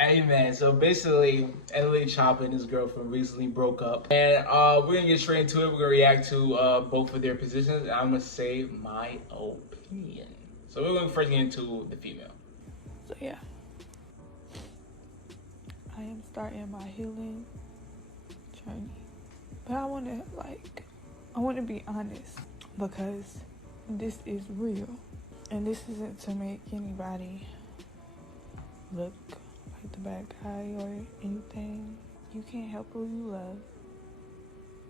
Hey man, so basically, NLE Choppa and his girlfriend recently broke up, and we're gonna get straight into it. We're gonna react to both of their positions. And I'm gonna say my opinion. So we're gonna first get into the female. So yeah, I am starting my healing journey, but I want to be honest because this is real, and this isn't to make anybody look like the bad guy or anything. You can't help who you love.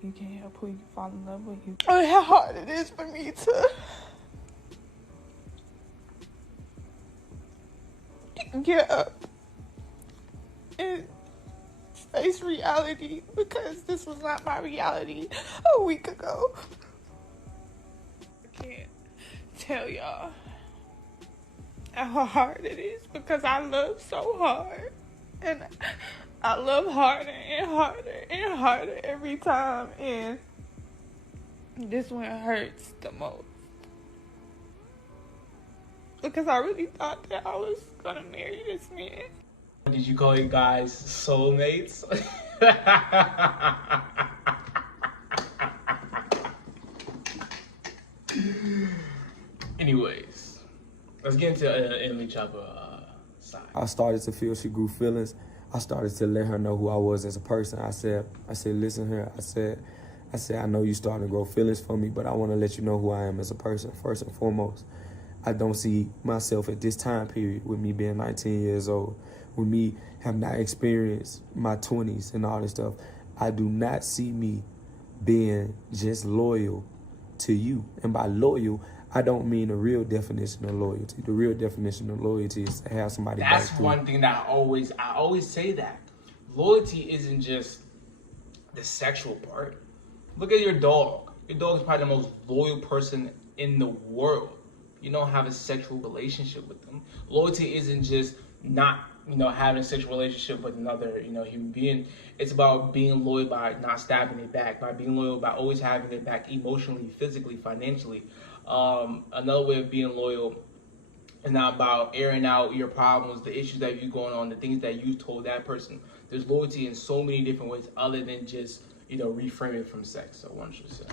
You can't help who you fall in love with. Oh, how hard it is for me to get up and face reality, because this was not my reality a week ago. I can't tell y'all how hard it is, because I love so hard, and I love harder and harder and harder every time, and this one hurts the most, because I really thought that I was gonna marry this man. Did you call you guys soulmates? Anyways, let's get into NLE Choppa side. I started to feel she grew feelings. I started to let her know who I was as a person. I said, listen here. I said, I know you starting to grow feelings for me, but I want to let you know who I am as a person, first and foremost. I don't see myself at this time period, with me being 19 years old, with me have not experienced my 20s and all this stuff. I do not see me being just loyal to you. And by loyal, I don't mean the real definition of loyalty. The real definition of loyalty is to have somebody back. That's one thing that I always say that. Loyalty isn't just the sexual part. Look at your dog. Your dog is probably the most loyal person in the world. You don't have a sexual relationship with them. Loyalty isn't just not, having a sexual relationship with another, human being. It's about being loyal by not stabbing it back, by being loyal by always having it back emotionally, physically, financially. Another way of being loyal is not about airing out your problems, the issues that you going on, the things that you told that person. There's loyalty in so many different ways other than just, reframing from sex. So one should say.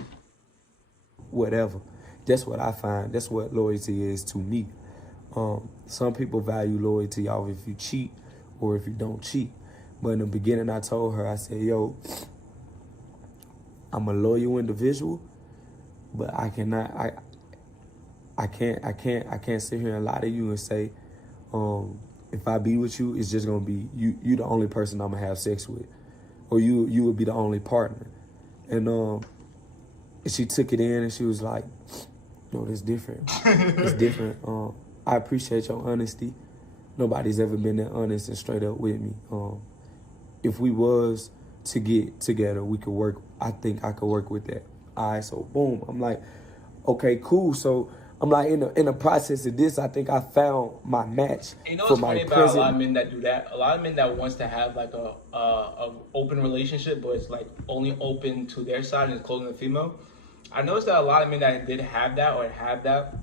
Whatever. That's what I find. That's what loyalty is to me. Some people value loyalty off if you cheat or if you don't cheat. But in the beginning, I told her, I said, yo, I'm a loyal individual, but I cannot, I can't sit here and lie to you and say, if I be with you, it's just gonna be you the only person I'm gonna have sex with, or you would be the only partner. And she took it in and she was like, no, that's different. It's different. I appreciate your honesty. Nobody's ever been that honest and straight up with me. If we was to get together, we could work. I think I could work with that. All right, so boom. I'm like, okay, cool. So I'm like, in the process of this, I think I found my match. What's funny about a lot of men that do that? A lot of men that wants to have like a open relationship, but it's like only open to their side and it's closing the female. I noticed that a lot of men that did have that or have that,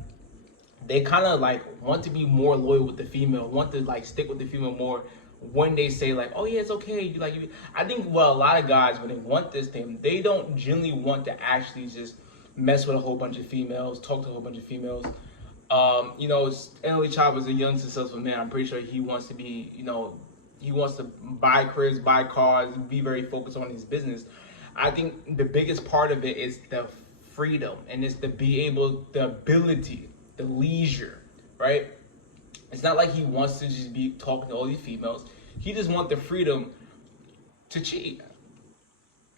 they kind of like want to be more loyal with the female, want to like stick with the female more when they say like, oh yeah, it's okay. I think, well, a lot of guys, when they want this thing, they don't generally want to actually just mess with a whole bunch of females, talk to a whole bunch of females. NLE Choppa is a young, successful man. I'm pretty sure he wants to be, he wants to buy cribs, buy cars, be very focused on his business. I think the biggest part of it is the freedom, and it's the ability, the leisure, right? It's not like he wants to just be talking to all these females. He just wants the freedom to cheat.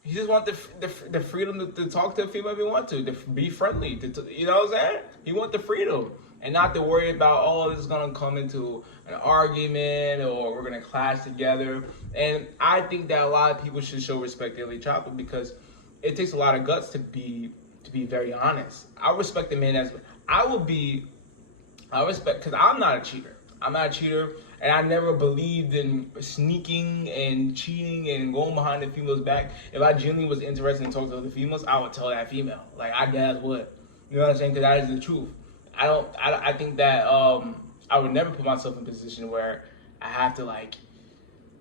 He just wants the freedom to talk to a female if he wants to be friendly, you know what I'm saying? He wants the freedom and not to worry about, oh, this is going to come into an argument or we're going to clash together. And I think that a lot of people should show respect to NLE Choppa, because it takes a lot of guts to be very honest. I respect the man because I'm not a cheater. I'm not a cheater, and I never believed in sneaking and cheating and going behind the female's back. If I genuinely was interested in talking to other females, I would tell that female. Like, I guess would. You know what I'm saying? Because that is the truth. I think that I would never put myself in a position where I have to, like,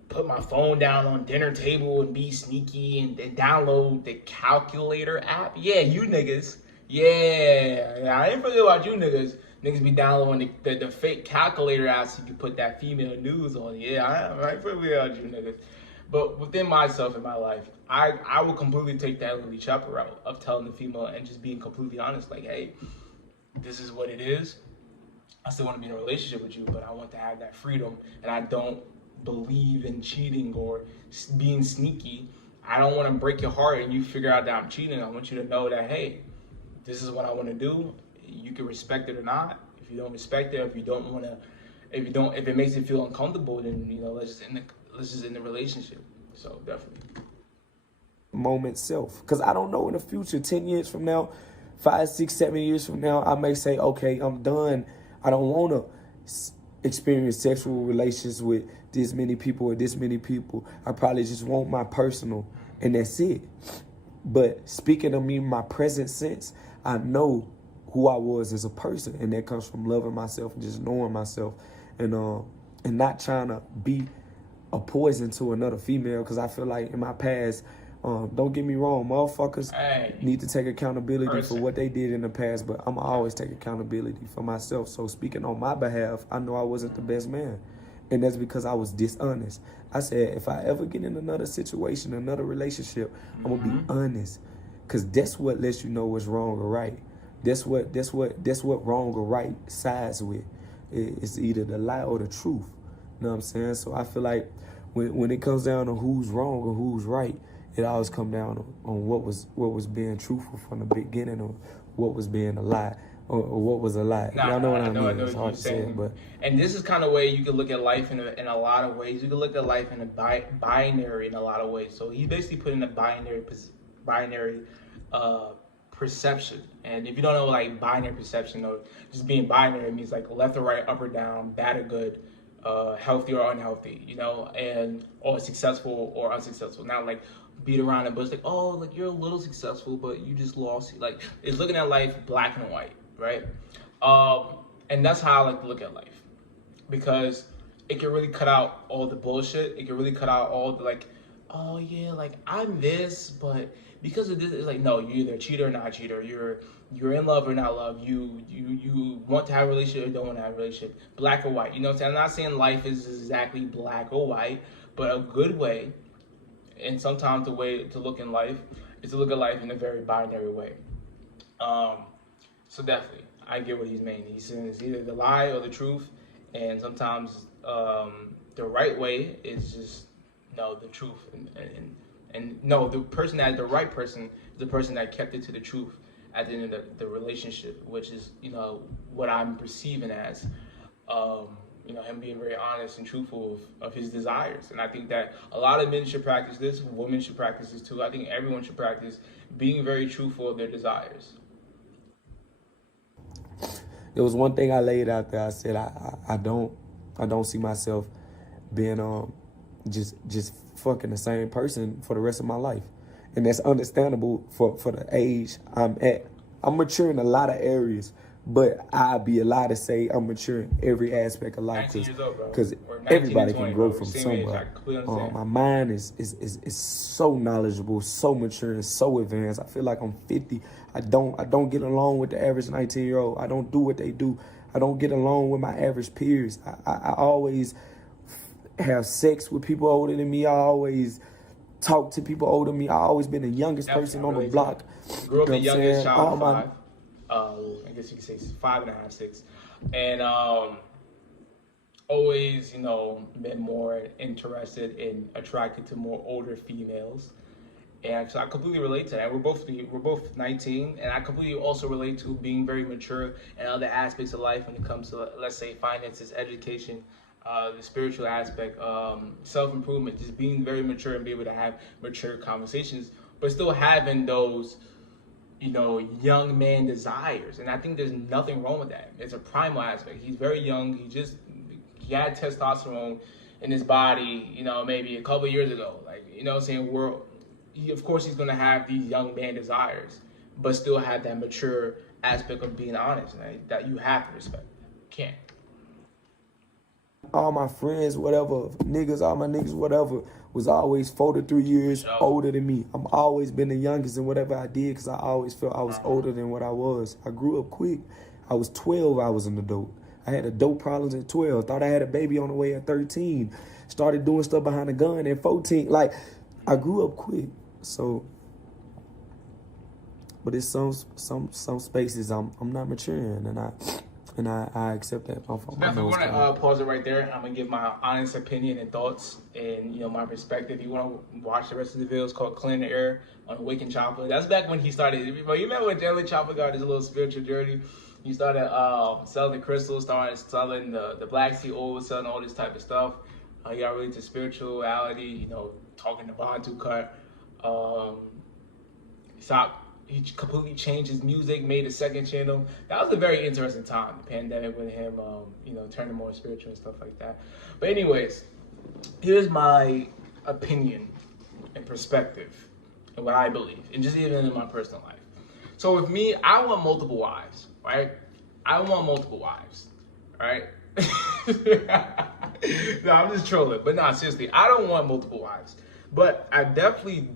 put my phone down on dinner table and be sneaky and download the calculator app. Yeah, you niggas. Yeah, I ain't forget about you niggas. Niggas be downloading the fake calculator app so you can put that female news on. Yeah, I ain't forget about you niggas. But within myself in my life, I will completely take that Lily Choppa route of telling the female and just being completely honest. Like, hey, this is what it is. I still want to be in a relationship with you, but I want to have that freedom, and I don't believe in cheating or being sneaky. I don't want to break your heart and you figure out that I'm cheating. I want you to know that, hey, this is what I want to do. You can respect it or not. If you don't respect it, if you don't want to, if it makes you feel uncomfortable, then let's just end the relationship. So definitely. Moment self, because I don't know in the future, 10 years from now, 5, 6, 7 years from now, I may say, okay, I'm done. I don't want to experience sexual relations with this many people or this many people. I probably just want my personal, and that's it. But speaking of me, my present sense, I know who I was as a person, and that comes from loving myself and just knowing myself, and not trying to be a poison to another female. Because I feel like in my past, don't get me wrong, motherfuckers need to take accountability for what they did in the past, but I'm always take accountability for myself. So speaking on my behalf, I know I wasn't the best man, and that's because I was dishonest. I said, if I ever get in another situation, another relationship, I'm gonna be honest, because that's what lets you know what's wrong or right. That's what wrong or right sides with. It's either the lie or the truth. You know what I'm saying? So I feel like when it comes down to who's wrong or who's right, it always come down on what was being truthful from the beginning, or what was being a lie, or what was a lie. Y'all know what I mean? It's hard to say it, but and this is kind of way you can look at life in a lot of ways. You can look at life in a binary in a lot of ways. So he basically put in a binary perception. And if you don't know like binary perception, or just being binary, means like left or right, up or down, bad or good, healthy or unhealthy, or successful or unsuccessful. Not like beat around the bush, like, oh, like you're a little successful, but you just lost. Like, it's looking at life black and white, right? And that's how I like to look at life, because it can really cut out all the bullshit. It can really cut out all the like, oh yeah, like I'm this, but because of this, it's like, no, you're either a cheater or not a cheater. You're in love or not love. You want to have a relationship or don't want to have a relationship. Black or white. You know what I'm saying? I'm not saying life is exactly black or white, but a good way, and sometimes the way to look in life is to look at life in a very binary way. So definitely, I get what he's meaning. He's saying it's either the lie or the truth, and sometimes the right way is just the truth, and no, the right person is the person that kept it to the truth at the end of the relationship, which is what I'm perceiving as him being very honest and truthful of his desires. And I think that a lot of men should practice this, women should practice this too. I think everyone should practice being very truthful of their desires. There was one thing I laid out there. I said I don't see myself being just fucking the same person for the rest of my life. And that's understandable for the age I'm at. I'm mature in a lot of areas, but I'd be allowed to say I'm mature in every aspect of life, because everybody can grow from somewhere. My mind is so knowledgeable, so mature, and so advanced. I feel like I'm 50. I don't get along with the average 19-year-old. I don't do what they do. I don't get along with my average peers. I always have sex with people older than me. I always talk to people older than me. I always been the youngest person on the block. Grew up the youngest child, 5. I guess you could say 5.5, 6, and always, been more interested and attracted to more older females, and so I completely relate to that. We're both 19, and I completely also relate to being very mature in other aspects of life when it comes to, let's say, finances, education, the spiritual aspect, self-improvement, just being very mature and be able to have mature conversations, but still having those young man desires. And I think there's nothing wrong with that. It's a primal aspect. He's very young. He had testosterone in his body, maybe a couple of years ago. Like, of course he's going to have these young man desires, but still have that mature aspect of being honest, and that you have to respect. You can't. all my friends, whatever, niggas, all my niggas, whatever, was always 4 to 3 years older than me. I'm always been the youngest in whatever I did because I always felt I was older than what I was. I grew up quick. I was 12, I was an adult. I had adult problems at 12. Thought I had a baby on the way at 13. Started doing stuff behind a gun at 14. Like, I grew up quick. So, but it's some spaces I'm not maturing, and I accept that. So definitely want to pause it right there. I'm gonna give my honest opinion and thoughts, and my perspective. You want to watch the rest of the video? It's called "Clean the Air" on Awaken Choppa. That's back when he started. You remember when NLE Choppa got his little spiritual journey? He started selling the crystals, started selling the black seed oil, selling all this type of stuff. He got really into spirituality. Talking to Bantu cut. He completely changed his music, made a second channel. That was a very interesting time, the pandemic with him, turning more spiritual and stuff like that. But anyways, here's my opinion and perspective and what I believe, and just even in my personal life. So with me, I want multiple wives, right? I want multiple wives, right? No, I'm just trolling. But no, seriously, I don't want multiple wives. But I definitely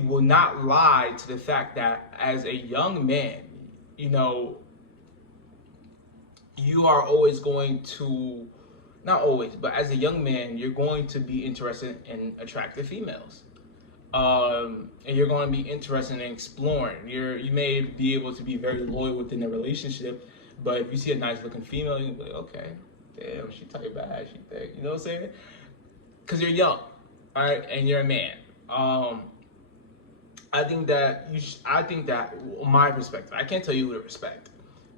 will not lie to the fact that as a young man, you are always going to, not always, but as a young man, you're going to be interested in attractive females. And you're going to be interested in exploring. You may be able to be very loyal within a relationship, but if you see a nice looking female, you'll be like, okay, damn, she type bad, she thick. You know what I'm saying? Because you're young, all right, and you're a man. I think that my perspective, I can't tell you who to respect,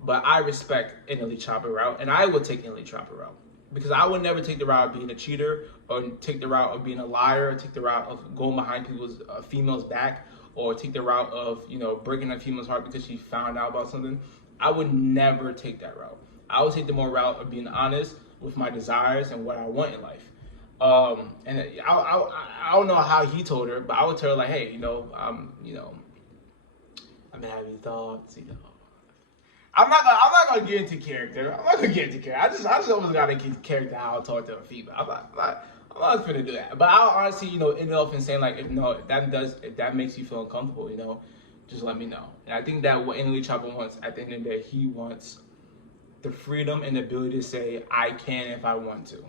but I respect NLE Choppa route, and I would take NLE Choppa route because I would never take the route of being a cheater, or take the route of being a liar, or take the route of going behind people's females' back, or take the route of breaking a female's heart because she found out about something. I would never take that route. I would take the more route of being honest with my desires and what I want in life. And I don't know how he told her, but I would tell her like, hey, I'm having thoughts, I'm not gonna get into character. I just always gotta keep character how I talk to a female. I'm not gonna do that. But I'll honestly, end off in saying like, if that makes you feel uncomfortable, just let me know. And I think that what NLE Choppa wants at the end of the day, he wants the freedom and the ability to say, I can if I want to.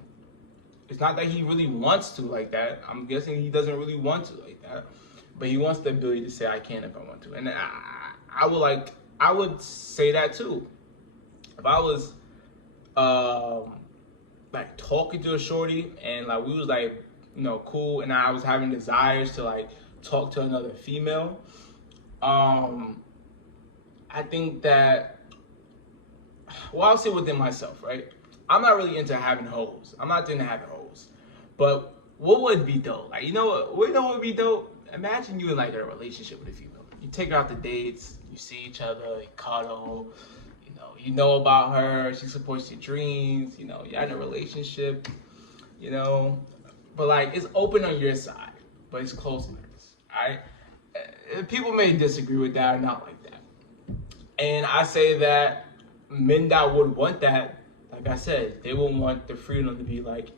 It's not that he really wants to like that. I'm guessing he doesn't really want to like that. But he wants the ability to say, I can if I want to. And I would say that too. If I was like talking to a shorty and like we was like, cool, and I was having desires to like talk to another female, I think that, well, I'll say within myself, right? I'm not really into having hoes. I'm not into having hoes. But what would be dope? Like, what would be dope? Imagine you in like a relationship with a female. You take her out to dates, you see each other, you cuddle, you know about her, she supports your dreams, you're in a relationship, but like it's open on your side, but it's closeness, all right? People may disagree with that or not like that. And I say that men that would want that, like I said, they will want the freedom to be like,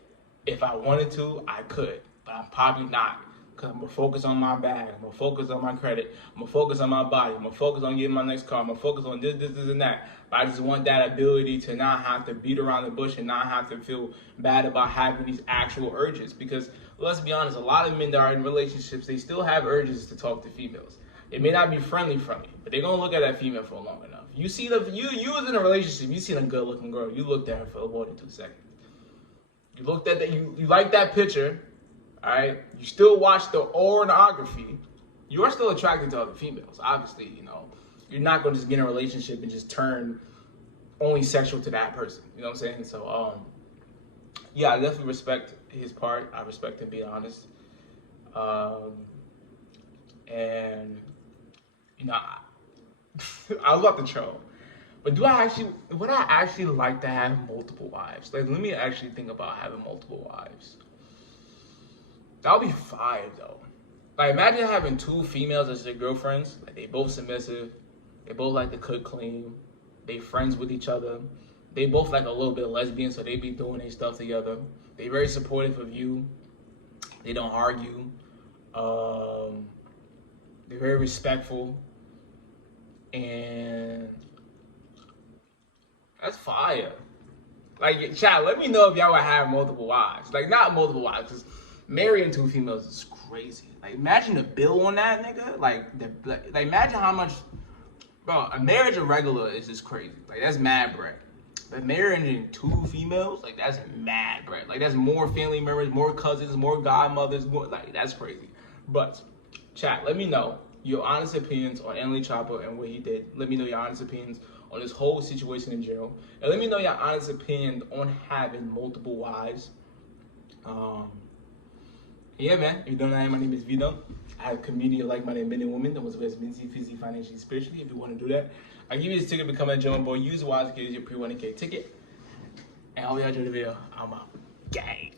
if I wanted to, I could, but I'm probably not. Because I'm going to focus on my bag. I'm going to focus on my credit. I'm going to focus on my body. I'm going to focus on getting my next car. I'm going to focus on this, and that. But I just want that ability to not have to beat around the bush and not have to feel bad about having these actual urges. Because let's be honest, a lot of men that are in relationships, they still have urges to talk to females. It may not be friendly, but they're going to look at that female for long enough. You see, you was in a relationship, you seen a good looking girl, you looked at her for more than 2 seconds. You looked at that, you liked that picture. All right, you still watch the pornography. You are still attracted to other females. Obviously, you're not going to just get in a relationship and just turn only sexual to that person. You know what I'm saying? So, yeah, I definitely respect his part. I respect him being honest. And I was about to troll, but would I actually like to have multiple wives? Like, let me actually think about having multiple wives. That would be fire, though. Like, imagine having 2 females as your girlfriends. Like, they both submissive. They both like to cook clean. They friends with each other. They both like a little bit of lesbian, so they be doing their stuff together. They very supportive of you. They don't argue. They're very respectful. And that's fire. Like, chat, let me know if y'all would have multiple wives. Like, not multiple wives, because marrying 2 females is crazy. Like, imagine the bill on that, nigga. Like imagine how much, bro, a marriage of regular is just crazy. Like, that's mad bread. But marrying 2 females, like, that's mad bread. Like, that's more family members, more cousins, more godmothers, more, like, that's crazy. But, chat, let me know your honest opinions on NLE Choppa and what he did. Let me know your honest opinions on this whole situation in general. And let me know your honest opinion on having multiple wives. Yeah, man. If you don't know, my name is Vito. I have a community like my name, men and women that was best mentally, physically, financially, spiritually. If you want to do that, I give you this ticket to become a gentleman boy. Use it wisely, get your pre-1K ticket. And I hope y'all enjoyed the video. I'm out. Gang.